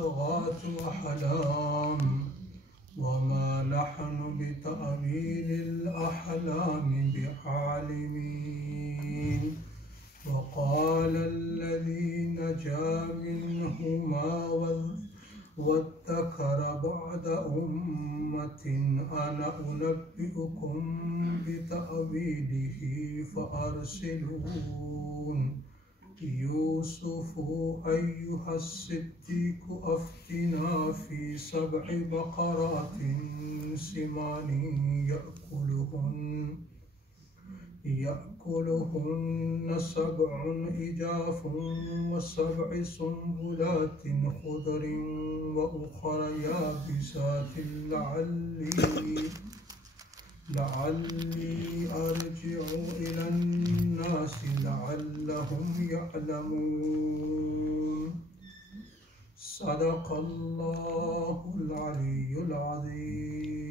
أضغاث أحلام وما نحن بتأويل الأحلام بعالمين وقال الذي نجا منهما وادكر بعد أمة أنا أنبئكم بتأويله فأرسلون يوسف أيها الصديق أفتنا في 7 بقرات سمان يأكلهن 7 إجاف و7 سنبلات خضر وأخر يابسات لعلي أرجع إلى الناس لعلهم يعلمون صدق الله العلي العظيم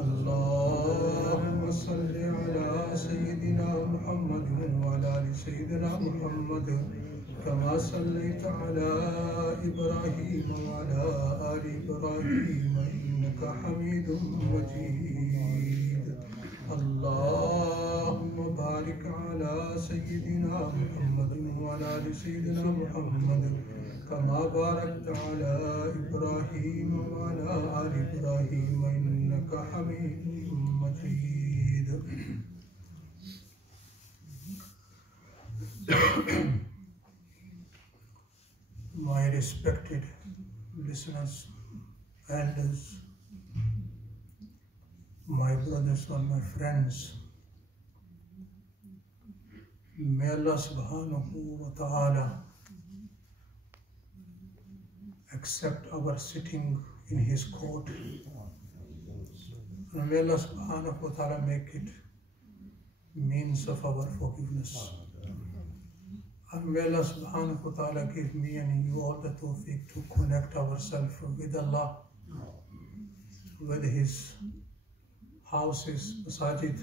اللهم صل على سيدنا محمد وعلى آل سيدنا محمد كما صليت على إبراهيم وعلى آل إبراهيم إنك حميد مجيد اللهم بارك على سيدنا محمد وعلى آل سيدنا محمد كما باركت على إبراهيم وعلى آل إبراهيم إنك حميد مجيد. My respected listeners, elders, my brothers and my friends, may Allah subhanahu wa ta'ala accept our sitting in His court, and may Allah subhanahu wa ta'ala make it means of our forgiveness. And may Allah subhanahu wa ta'ala give me and you all the tawfiq to connect ourselves with Allah, with His houses, masajid,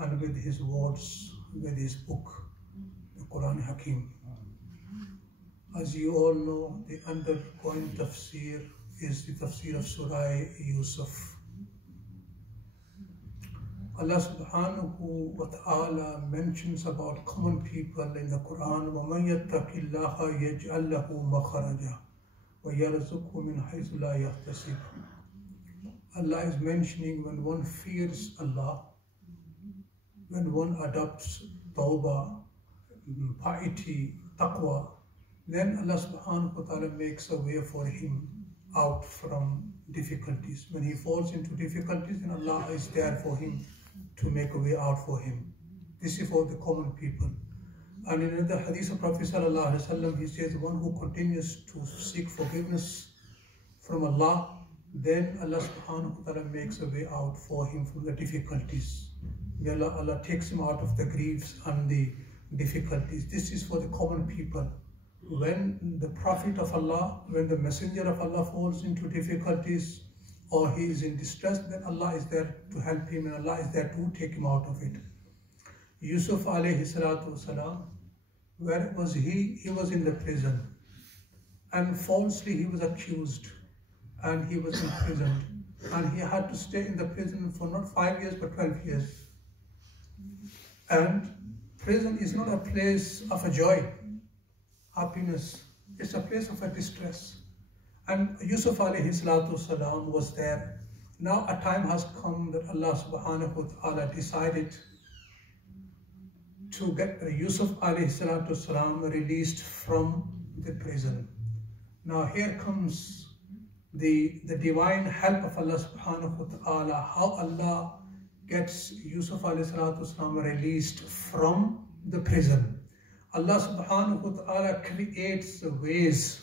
and with His words, with His book, the Quran Hakim. As you all know, the undergoing tafsir is the tafsir of Surah Yusuf. Allah subhanahu wa ta'ala mentions about common people in the Quran, وَمَنْ يَتَّقِ اللَّهَ يَجْعَلْ لَهُ مَخْرَجًا وَيَرْزُقْهُ مِنْ حَيْثُ لَا يَحْتَسِبُ. Allah is mentioning when one fears Allah, when one adopts tawbah, piety, taqwa, then Allah subhanahu wa ta'ala makes a way for him out from difficulties. When he falls into difficulties, then Allah is there for him to make a way out for him. This is for the common people. And in another hadith of Prophet sallallahu alaihi wasallam, he says, one who continues to seek forgiveness from Allah, then Allah subhanahu wa ta'ala makes a way out for him from the difficulties. Allah takes him out of the griefs and the difficulties. This is for the common people. When the Prophet of Allah, when the Messenger of Allah falls into difficulties or he is in distress, then Allah is there to help him and Allah is there to take him out of it. Yusuf alayhi salatu wasalam, where was he? He was in the prison, and falsely he was accused and he was imprisoned, and he had to stay in the prison for not 5 years but 12 years. And prison is not a place of a joy, happiness. It's a place of a distress. And Yusuf alayhi salatu salam was there. Now a time has come that Allah subhanahu wa ta'ala decided to get Yusuf alayhi salatu salam released from the prison. Now here comes the divine help of Allah subhanahu wa ta'ala, how Allah gets Yusuf alayhi salatu salam released from the prison. Allah subhanahu wa ta'ala creates ways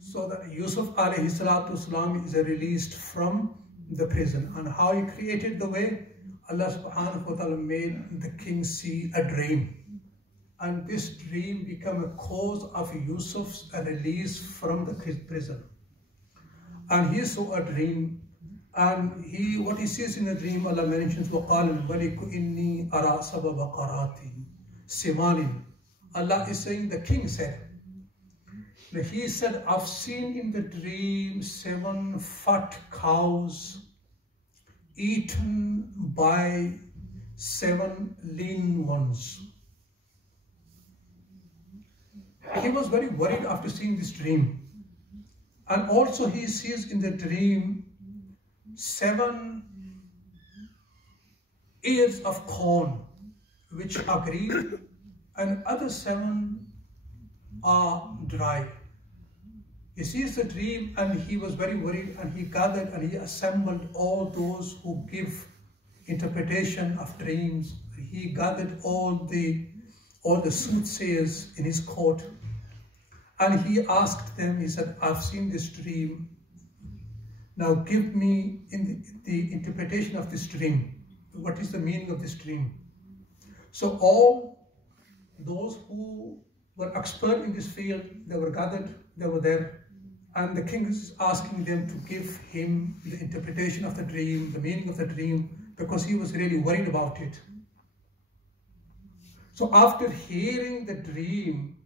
so that Yusuf alayhi salatu salam is released from the prison. And how he created the way? Allah subhanahu wa ta'ala made the king see a dream. And this dream became a cause of Yusuf's release from the prison. And he saw a dream, and what he sees in the dream, Allah mentions, وَقَالَ الْمَلِكُ إِنِّي أَرَى سَبَ بَقَرَاتٍ سِمَانٍ. Allah is saying, the king said He said, I've seen in the dream 7 fat cows eaten by 7 lean ones. He was very worried after seeing this dream. And also he sees in the dream 7 ears of corn which are green and other 7 are dry. He sees the dream and he was very worried, and he gathered and he assembled all those who give interpretation of dreams. He gathered all the soothsayers in his court, and he asked them, he said, I've seen this dream. Now give me the interpretation of this dream. What is the meaning of this dream? So all those who were expert in this field, they were gathered, they were there. And the king is asking them to give him the interpretation of the dream, the meaning of the dream, because he was really worried about it. So after hearing the dream,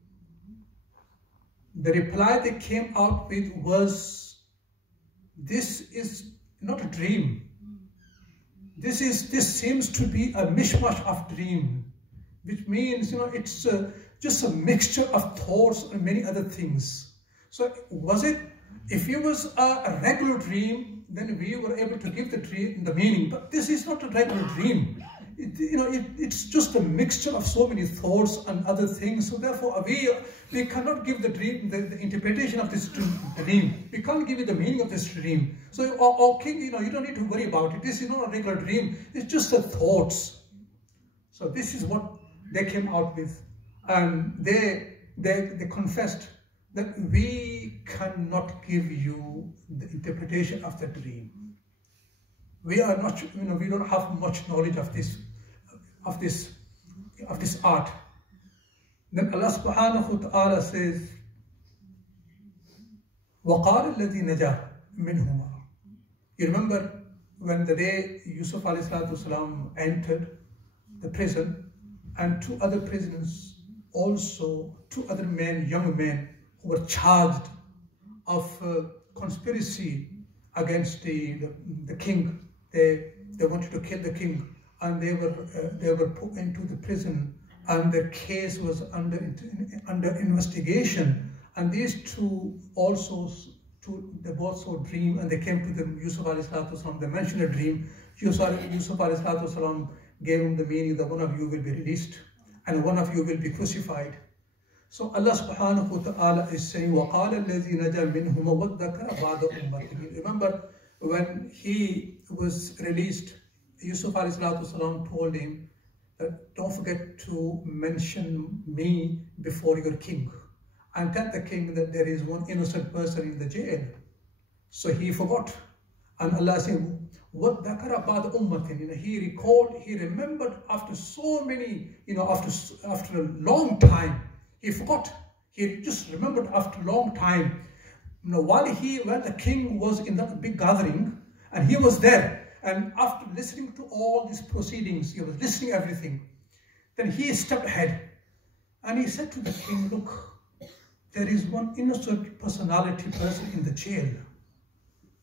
the reply they came out with was, this is not a dream. This seems to be a mishmash of dream, which means, it's just a mixture of thoughts and many other things. So was it, if it was a regular dream, then we were able to give the dream the meaning. But this is not a regular dream. It's just a mixture of so many thoughts and other things. So therefore, we cannot give the dream the interpretation of this dream. We can't give you the meaning of this dream. So, king, you don't need to worry about it. This is not a regular dream. It's just the thoughts. So this is what they came out with, and they confessed that we cannot give you the interpretation of the dream. We are not, we don't have much knowledge of this art. Then Allah subhanahu wa ta'ala says, وَقَالَ الَّذِي نَجَا مِنْهُمَا. You remember when the day Yusuf alayhi salatu wasalam entered the prison, and 2 other prisoners, also 2 other men, young men, who were charged of conspiracy against the king. They wanted to kill the king, and they were put into the prison, and the case was under investigation. And these 2 also, they both saw a dream, and they came to the Yusuf alayhi salatu wasalam. They mentioned a dream. Yusuf alayhi salatu wasalam gave him the meaning that one of you will be released and one of you will be crucified. So Allah subhanahu wa ta'ala is saying, وَقَالَ الَّذِي نَجَى مِنْهُمَ وَادَّكَرَ بَعْدَ أُمَّتِهِ. Remember, when he was released, Yusuf alayhi salatu wasalam told him that don't forget to mention me before your king, and tell the king that there is one innocent person in the jail. So he forgot. And Allah said, وَادَّكَرَ بَعْدَ أُمَّتِهِ. He recalled, he remembered after so many, after a long time. He forgot. He just remembered after a long time. While the king was in that big gathering, and he was there, and after listening to all these proceedings, he was listening everything, then he stepped ahead, and he said to the king, look, there is one innocent personality person in the jail,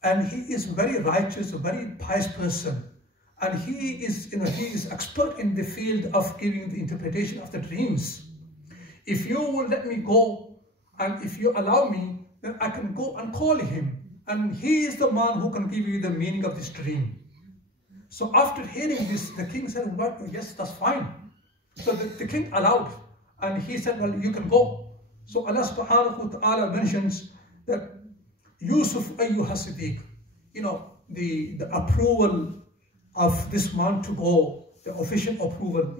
and he is very righteous, a very pious person, and he is expert in the field of giving the interpretation of the dreams. If you will let me go, and if you allow me, then I can go and call him, and he is the man who can give you the meaning of this dream. So after hearing this, the king said, well, yes, that's fine. So the king allowed, and he said, well, you can go. So Allah subhanahu wa ta'ala mentions that Yusuf ayyuha siddiq, the approval of this man to go, the official approval,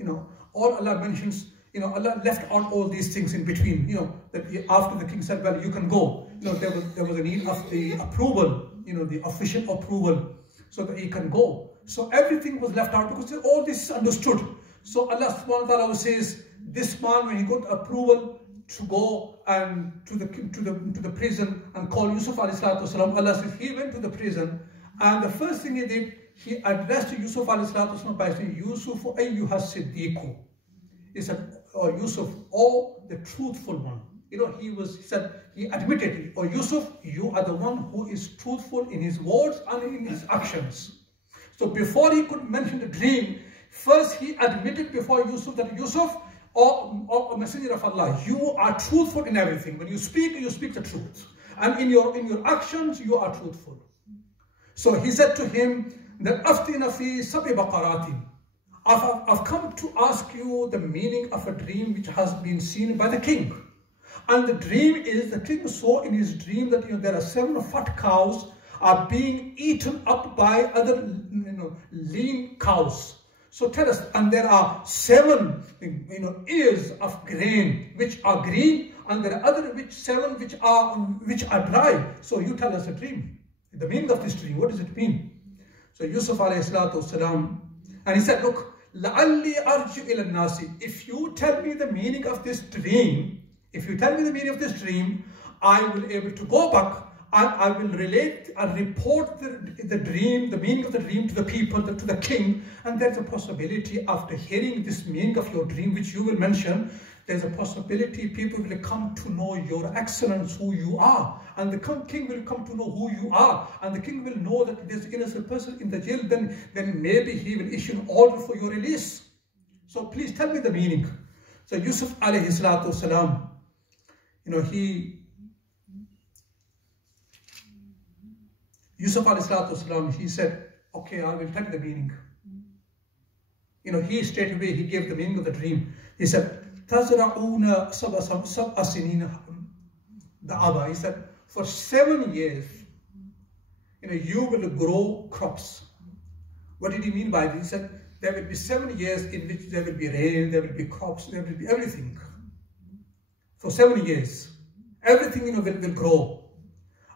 all Allah mentions, Allah left out all these things in between, that after the king said, well, you can go, there was a need of the approval, the official approval, so that he can go. So everything was left out because all this is understood. So Allah subhanahu wa ta'ala says, this man, when he got approval to go and to the prison and call Yusuf alayhi salatu wasalam, Allah says he went to the prison, and the first thing he did, he addressed Yusuf alayhi salatu wasalam by saying, Yusuf ayyuha siddiqu. He said, oh Yusuf, oh the truthful one. he said, he admitted, "Oh Yusuf, you are the one who is truthful in his words and in his actions." So before he could mention the dream, first he admitted before Yusuf that, "Yusuf, or messenger of Allah, you are truthful in everything. When you speak the truth. And in your actions, you are truthful." So he said to him that, "Aftina fi sab'i baqaratin." I've come to ask you the meaning of a dream which has been seen by the king. And the dream is, the king saw in his dream that there are 7 fat cows are being eaten up by other lean cows. So tell us, and there are 7 ears of grain which are green, and there are other 7 which are dry. So you tell us a dream. The meaning of this dream, what does it mean? So Yusuf alayhi salatu wasalam, and he said, "Look, la'alli arju ila nasi." If you tell me the meaning of this dream, I will be able to go back and I will relate and report the dream, the meaning of the dream to the people, to the king. And there's a possibility after hearing this meaning of your dream, which you will mention, there's a possibility people will come to know your excellence, who you are. And the king will come to know who you are. And the king will know that there's an innocent person in the jail, then maybe he will issue an order for your release. So please tell me the meaning. So Yusuf alayhi salatu wasalam, he said, "Okay, I will tell you the meaning." He straight away, he gave the meaning of the dream. He said, "Tazra'una sab'a sinina da'aba." He said, for 7 years, you will grow crops. What did he mean by this? He said, there will be 7 years in which there will be rain, there will be crops, there will be everything. For 7 years, everything will grow.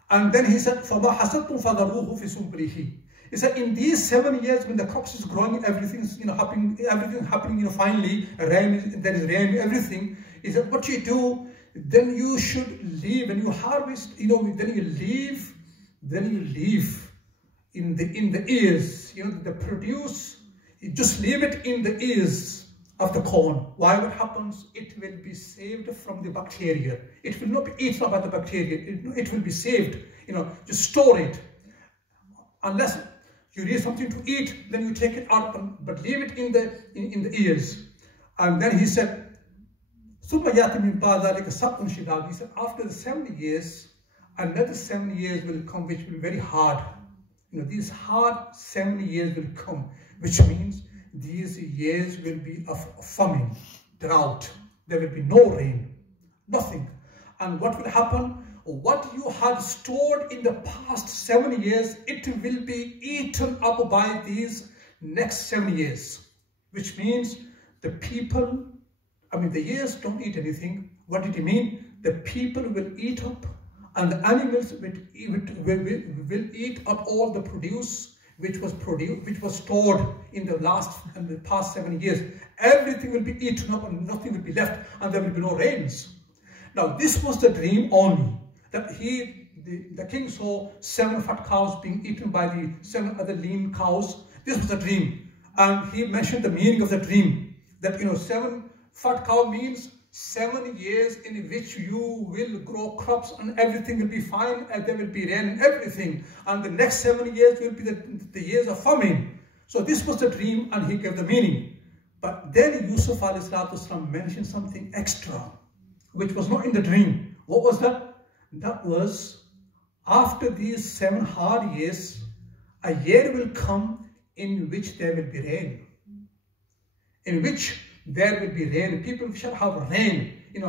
And then he said, فَمَا حَسَدْتُمْ فَذَرُوهُ فِي سُنبُلِهِ. He said, in these 7 years, when the crops is growing, everything's happening, finally, rain, there is rain, everything. He said, what you do, then you should leave. When you harvest, then you leave in the ears, the produce. You just leave it in the ears of the corn. Why? What happens? It will be saved from the bacteria. It will not be eaten by the bacteria. It will be saved. Just store it. Unless you need something to eat, then you take it out, but leave it in the ears. And then he said, he said, after the 7 years, another 7 years will come, which will be very hard. These hard 7 years will come, which means these years will be of famine, drought. There will be no rain, nothing. And what will happen? What you had stored in the past 7 years, it will be eaten up by these next 7 years. Which means the people, the years don't eat anything. What did he mean? The people will eat up, and the animals will eat up all the produce which was stored in the past 7 years. Everything will be eaten up and nothing will be left, and there will be no rains. Now this was the dream only, that the king saw 7 fat cows being eaten by the 7 other lean cows. This was the dream, and he mentioned the meaning of the dream, that 7 fat cow means 7 years in which you will grow crops and everything will be fine, and there will be rain and everything, and the next 7 years will be the years of famine. So this was the dream, and he gave the meaning. But then Yusuf alayhi salatu wasalam mentioned something extra, which was not in the dream. What was that? That was, after these 7 hard years, a year will come in which there will be rain. In which there will be rain. People shall have rain. It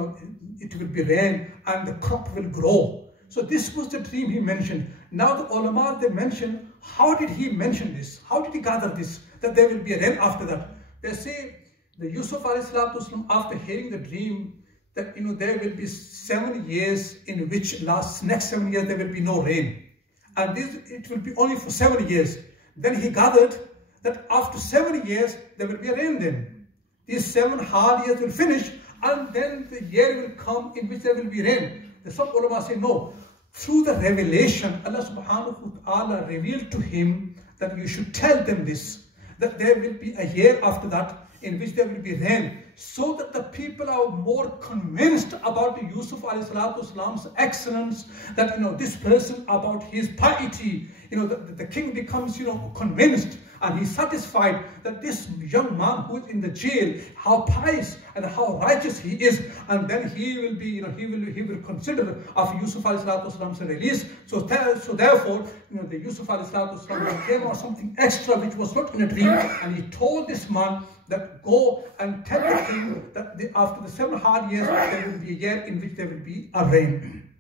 will be rain and the crop will grow. So this was the dream he mentioned. Now the ulama, they mention, how did he mention this? How did he gather this? That there will be a rain after that. They say, the Yusuf alayhi salatu wasalam, after hearing the dream, that there will be 7 years in which next 7 years there will be no rain. And it will be only for 7 years. Then he gathered that after 7 years there will be a rain then. These 7 hard years will finish, and then the year will come in which there will be rain. Some ulama say no. Through the revelation, Allah subhanahu wa ta'ala revealed to him that you should tell them this, that there will be a year after that in which there will be rain. so that the people are more convinced about the Yusuf alayhi salatu wasalam's excellence, that, this person about his piety, the king becomes, convinced, and he's satisfied that this young man who is in the jail, how pious and how righteous he is, and then he will be, he will consider of Yusuf alayhi salatu wasalam's release. So therefore, the Yusuf alayhi salatu wasalam came out something extra which was not in a dream, and he told this man that go and tell the king that after the 7 hard years there will be a year in which there will be a rain.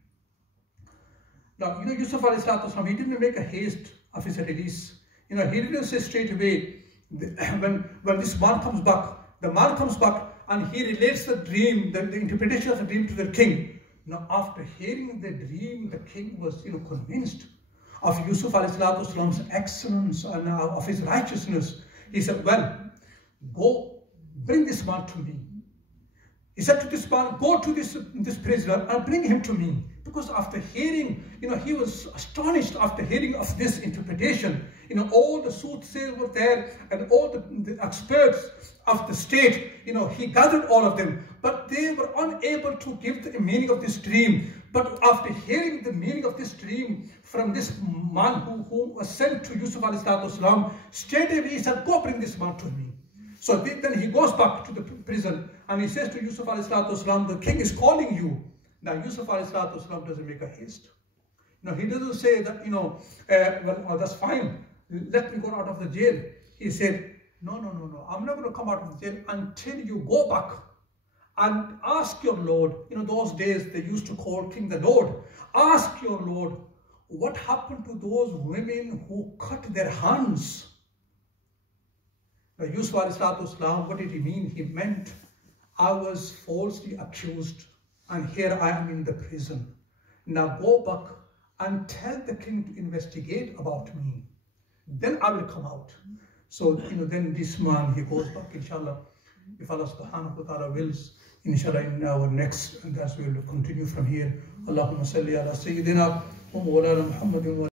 Now, Yusuf alayhi salatu wasalam, he didn't make a haste of his release. He didn't say straight away, when this man comes back, the man comes back and he relates the dream, the interpretation of the dream to the king. Now, after hearing the dream, the king was, convinced of Yusuf alayhi salatu wasalam's excellence and of his righteousness. He said, well, go bring this man to me. He said to this man, go to this prisoner and bring him to me. Because after hearing, he was astonished after hearing of this interpretation. All the soothsayers were there, and all the experts of the state, he gathered all of them. But they were unable to give the meaning of this dream. But after hearing the meaning of this dream from this man who was sent to Yusuf alayhi salatu wasalam, straight away he said, go bring this man to me. So then he goes back to the prison and he says to Yusuf alayhi salatu wasalam, the king is calling you. Now Yusuf alayhi salatu wasalam doesn't make a haste. He doesn't say that, well, that's fine, let me go out of the jail. He said, no, I'm not going to come out of the jail until you go back and ask your Lord. Those days they used to call king the Lord. Ask your Lord, what happened to those women who cut their hands? Now Yusuf alayhi salatu wasalam, what did he mean? He meant, I was falsely accused and here I am in the prison. Now go back and tell the king to investigate about me. Then I will come out. So, then this man, he goes back, inshallah, if Allah subhanahu wa ta'ala wills, inshallah, in our next, and as we will continue from here. Allahumma salli ala Sayyidina wa Maulana Muhammadin wa